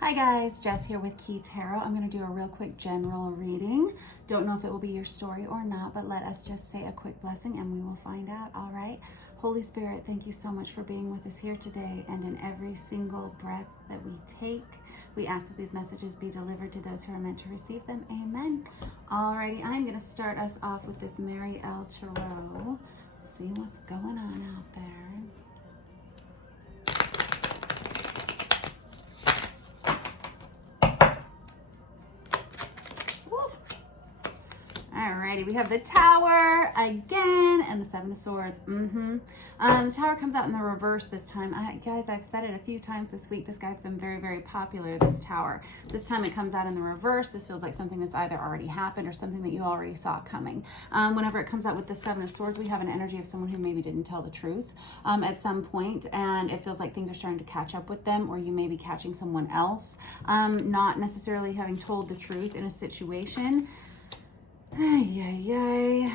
Hi guys, Jess here with Key Tarot. I'm going to do a real quick general reading. Don't know if it will be your story or not, but let us just say a quick blessing and we will find out, all right? Holy Spirit, thank you so much for being with us here today and in every single breath that we take. We ask that these messages be delivered to those who are meant to receive them. Amen. Alrighty, I'm going to start us off with this Mary L. Tarot. See what's going on out there. Alrighty, we have the Tower again and the Seven of Swords. The Tower comes out in the reverse this time. Guys, I've said it a few times this week. This guy's been very, very popular, this Tower. This time it comes out in the reverse. This feels like something that's either already happened or something that you already saw coming. Whenever it comes out with the Seven of Swords, we have an energy of someone who maybe didn't tell the truth at some point, and it feels like things are starting to catch up with them, or you may be catching someone else, not necessarily having told the truth in a situation. Ay, ay, ay.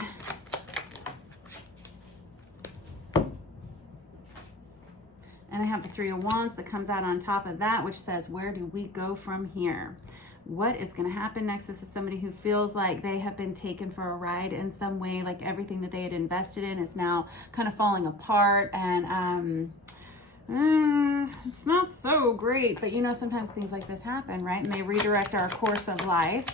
And I have the Three of Wands that comes out on top of that, which says, where do we go from here? What is going to happen next? This is somebody who feels like they have been taken for a ride in some way, like everything that they had invested in is now kind of falling apart, and it's not so great, but you know, sometimes things like this happen, right? And they redirect our course of life,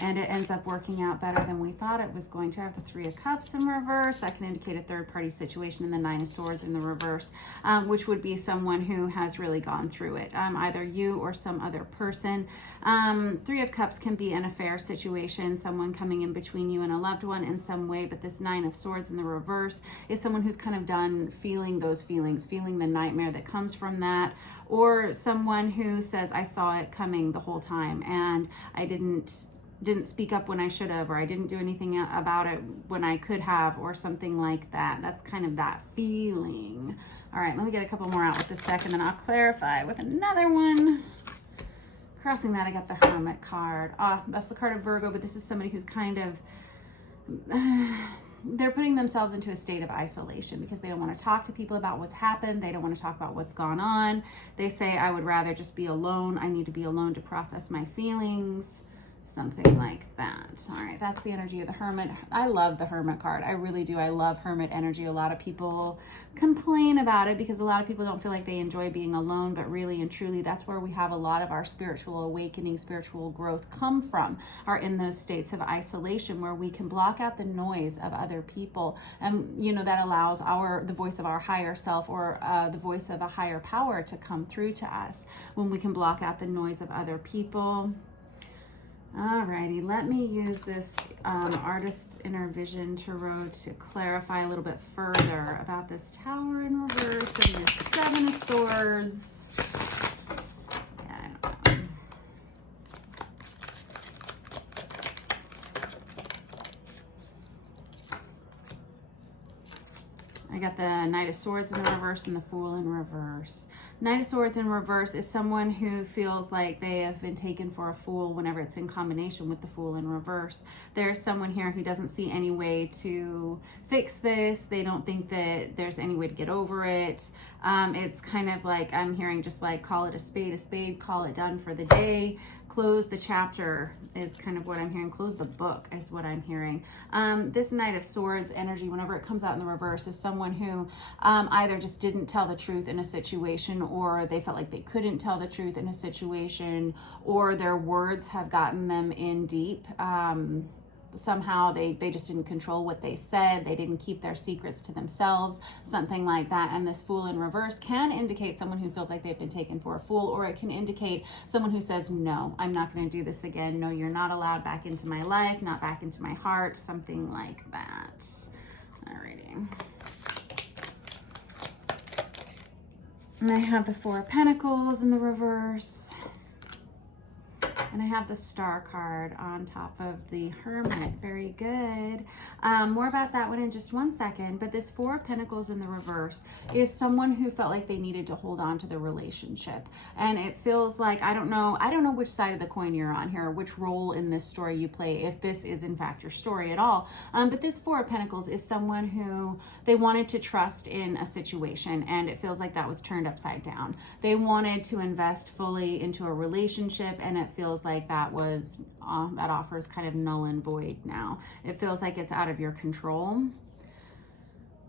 and it ends up working out better than we thought it was going to. I have the Three of Cups in reverse. That can indicate a third-party situation, and the Nine of Swords in the reverse, which would be someone who has really gone through it, either you or some other person. Three of Cups can be an affair situation, someone coming in between you and a loved one in some way, but this Nine of Swords in the reverse is someone who's kind of done feeling those feelings, feeling the nightmare that comes from that, or someone who says, I saw it coming the whole time, and I didn't speak up when I should have, or I didn't do anything about it when I could have, or something like that. That's kind of that feeling. All right, let me get a couple more out with this deck, and then I'll clarify with another one. Crossing that, I got the Hermit card. That's the card of Virgo, but this is somebody who's kind of, they're putting themselves into a state of isolation because they don't want to talk to people about what's happened. They don't want to talk about what's gone on. They say, I would rather just be alone. I need to be alone to process my feelings. Something like that. All right, that's the energy of the Hermit. I love the Hermit card. I really do. I love Hermit energy. A lot of people complain about it because a lot of people don't feel like they enjoy being alone, but really and truly, that's where we have a lot of our spiritual awakening, spiritual growth come from, are in those states of isolation where we can block out the noise of other people. And, you know, that allows the voice of our higher self, or the voice of a higher power to come through to us when we can block out the noise of other people. Alrighty, let me use this Artist's Inner Vision Tarot to clarify a little bit further about this Tower in reverse and this Seven of Swords. Yeah, I don't know. I got the Knight of Swords in the reverse and the Fool in reverse. Knight of Swords in reverse is someone who feels like they have been taken for a fool whenever it's in combination with the Fool in reverse. There's someone here who doesn't see any way to fix this. They don't think that there's any way to get over it. It's kind of like, I'm hearing just like, call it a spade, call it done for the day. Close the chapter is kind of what I'm hearing. Close the book is what I'm hearing. This Knight of Swords energy, whenever it comes out in the reverse, is someone who either just didn't tell the truth in a situation, or they felt like they couldn't tell the truth in a situation, or their words have gotten them in deep. Somehow they just didn't control what they said. They didn't keep their secrets to themselves, something like that. And this Fool in reverse can indicate someone who feels like they've been taken for a fool, or it can indicate someone who says, no, I'm not going to do this again. No, you're not allowed back into my life, not back into my heart, something like that. Alrighty. And I have the Four of Pentacles in the reverse. And I have the Star card on top of the Hermit. Very good. More about that one in just one second. But this Four of Pentacles in the reverse is someone who felt like they needed to hold on to the relationship. And it feels like, I don't know which side of the coin you're on here, which role in this story you play, if this is in fact your story at all. But this Four of Pentacles is someone who they wanted to trust in a situation, and it feels like that was turned upside down. They wanted to invest fully into a relationship, and it feels like that was that offer is kind of null and void now. It feels like it's out of your control.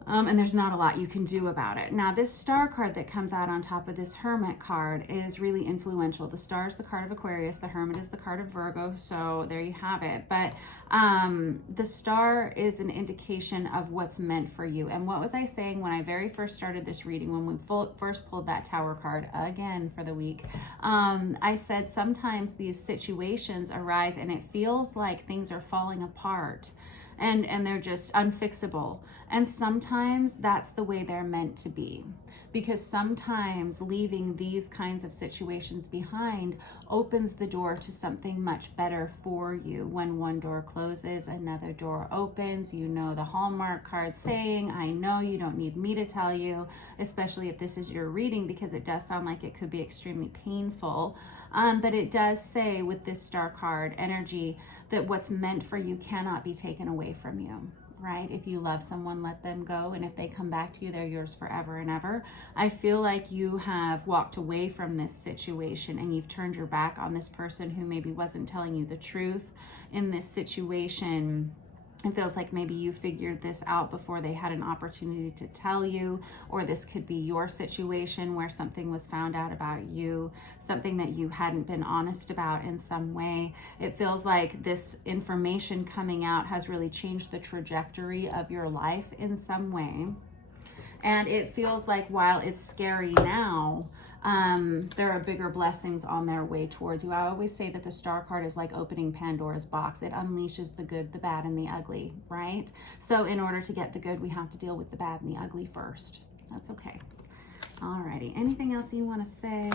And there's not a lot you can do about it. Now, this Star card that comes out on top of this Hermit card is really influential. The Star is the card of Aquarius. The Hermit is the card of Virgo. So there you have it. But the Star is an indication of what's meant for you. And what was I saying when I very first started this reading, when we first pulled that Tower card again for the week? I said sometimes these situations arise and it feels like things are falling apart. And they're just unfixable. And sometimes that's the way they're meant to be. Because sometimes leaving these kinds of situations behind opens the door to something much better for you. When one door closes, another door opens. You know the Hallmark card saying, I know you don't need me to tell you, especially if this is your reading, because it does sound like it could be extremely painful. But it does say with this Star card energy that what's meant for you cannot be taken away from you, right? If you love someone, let them go. And if they come back to you, they're yours forever and ever. I feel like you have walked away from this situation and you've turned your back on this person who maybe wasn't telling you the truth in this situation. It feels like maybe you figured this out before they had an opportunity to tell you, or this could be your situation where something was found out about you, something that you hadn't been honest about in some way. It feels like this information coming out has really changed the trajectory of your life in some way. And it feels like while it's scary now, there are bigger blessings on their way towards you. I always say that the Star card is like opening Pandora's box. It unleashes the good, the bad, and the ugly, right? So in order to get the good, we have to deal with the bad and the ugly first. That's okay. Alrighty. Anything else you want to say?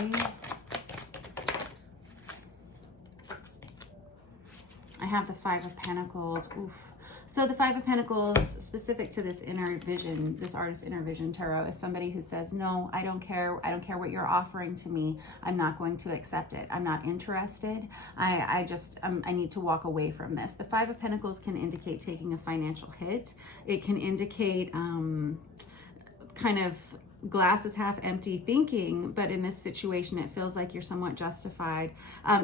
I have the Five of Pentacles. Oof. So the Five of Pentacles, specific to this inner vision, this artist's inner vision tarot, is somebody who says, no, I don't care. I don't care what you're offering to me. I'm not going to accept it. I'm not interested. I need to walk away from this. The Five of Pentacles can indicate taking a financial hit. It can indicate kind of glass is half empty thinking, but in this situation it feels like you're somewhat justified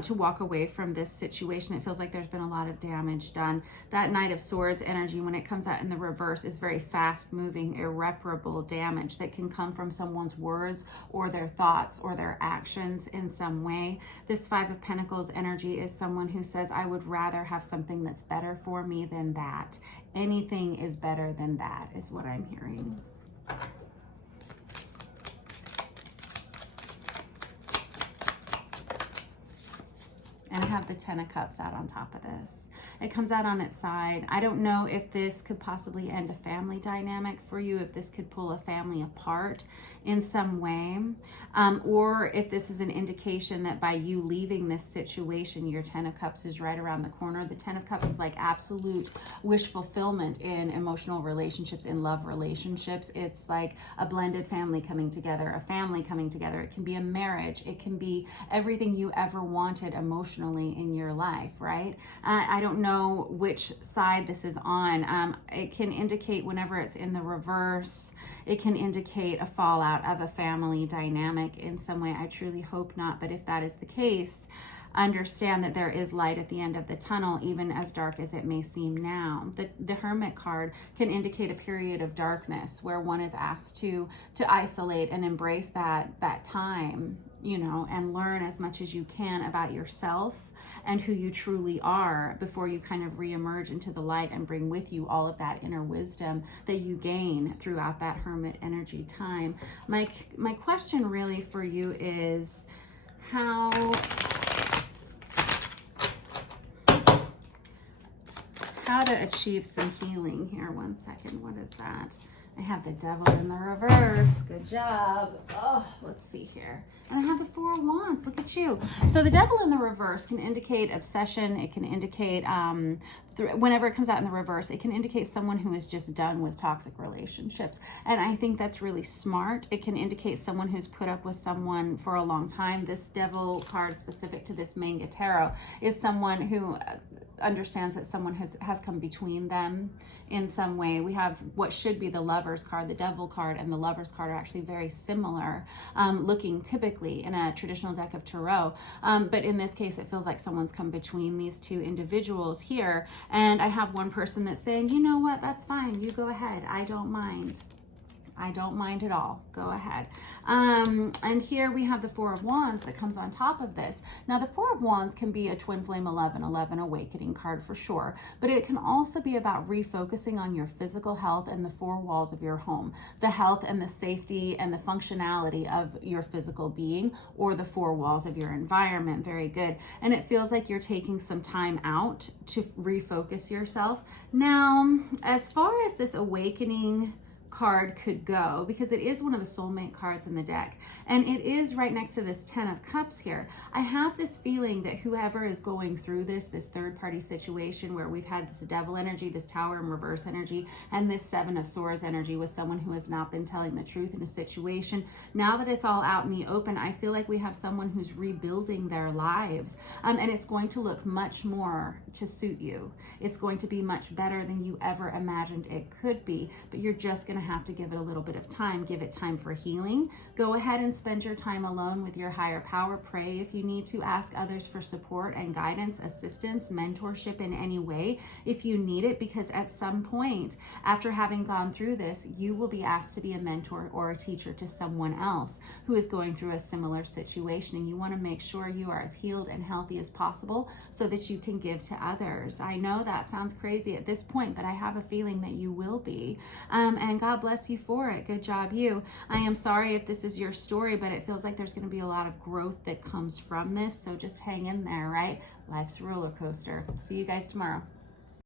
to walk away from this situation. It feels like there's been a lot of damage done. That Knight of Swords energy, when it comes out in the reverse, is very fast moving, irreparable damage that can come from someone's words or their thoughts or their actions in some way. This Five of Pentacles energy is someone who says, I would rather have something that's better for me than that. Anything is better than that, is what I'm hearing. And I have the Ten of Cups out on top of this. It comes out on its side. I don't know if this could possibly end a family dynamic for you, if this could pull a family apart in some way, or if this is an indication that by you leaving this situation, your Ten of Cups is right around the corner. The Ten of Cups is like absolute wish fulfillment in emotional relationships, in love relationships. It's like a blended family coming together, a family coming together. It can be a marriage. It can be everything you ever wanted emotionally in your life, right? I don't know which side this is on. It can indicate, whenever it's in the reverse, it can indicate a fallout of a family dynamic in some way. I truly hope not, but if that is the case, understand that there is light at the end of the tunnel, even as dark as it may seem now. The Hermit card can indicate a period of darkness where one is asked to isolate and embrace that time, you know, and learn as much as you can about yourself and who you truly are before you kind of reemerge into the light and bring with you all of that inner wisdom that you gain throughout that Hermit energy time. My question really for you is how to achieve some healing here. One second. What is that? I have the Devil in the reverse. Good job. Oh, let's see here. And I have the Four of Wands. Look at at you. So the devil in the reverse can indicate obsession. It can indicate, whenever it comes out in the reverse, it can indicate someone who is just done with toxic relationships. And I think that's really smart. It can indicate someone who's put up with someone for a long time. This devil card specific to this manga tarot is someone who understands that someone has come between them in some way. We have what should be the Lover's card. The Devil card and the Lover's card are actually very similar looking typically in a traditional deck of tarot. But in this case, it feels like someone's come between these two individuals here. And I have one person that's saying, you know what, that's fine. You go ahead. I don't mind. I don't mind at all. Go ahead. And here we have the Four of Wands that comes on top of this. Now, the Four of Wands can be a twin flame 11 awakening card for sure, but it can also be about refocusing on your physical health and the four walls of your home, the health and the safety and the functionality of your physical being, or the four walls of your environment. Very good. And it feels like you're taking some time out to refocus yourself. Now, as far as this awakening card could go, because it is one of the soulmate cards in the deck, and it is right next to this 10 of Cups here. I have this feeling that whoever is going through this third party situation where we've had this devil energy, this Tower in reverse energy, and this Seven of Swords energy with someone who has not been telling the truth in a situation, now that it's all out in the open, I feel like we have someone who's rebuilding their lives, and it's going to look much more to suit you. It's going to be much better than you ever imagined it could be, but you're just going to have to give it a little bit of time. Give it time for healing. Go ahead and spend your time alone with your higher power. Pray if you need to. Ask others for support and guidance, assistance, mentorship in any way if you need it, because at some point after having gone through this, you will be asked to be a mentor or a teacher to someone else who is going through a similar situation, and you want to make sure you are as healed and healthy as possible so that you can give to others. I know that sounds crazy at this point, but I have a feeling that you will be, and God bless you for it. Good job, you. I am sorry if this is your story, but it feels like there's going to be a lot of growth that comes from this, so just hang in there, right? Life's a roller coaster. See you guys tomorrow.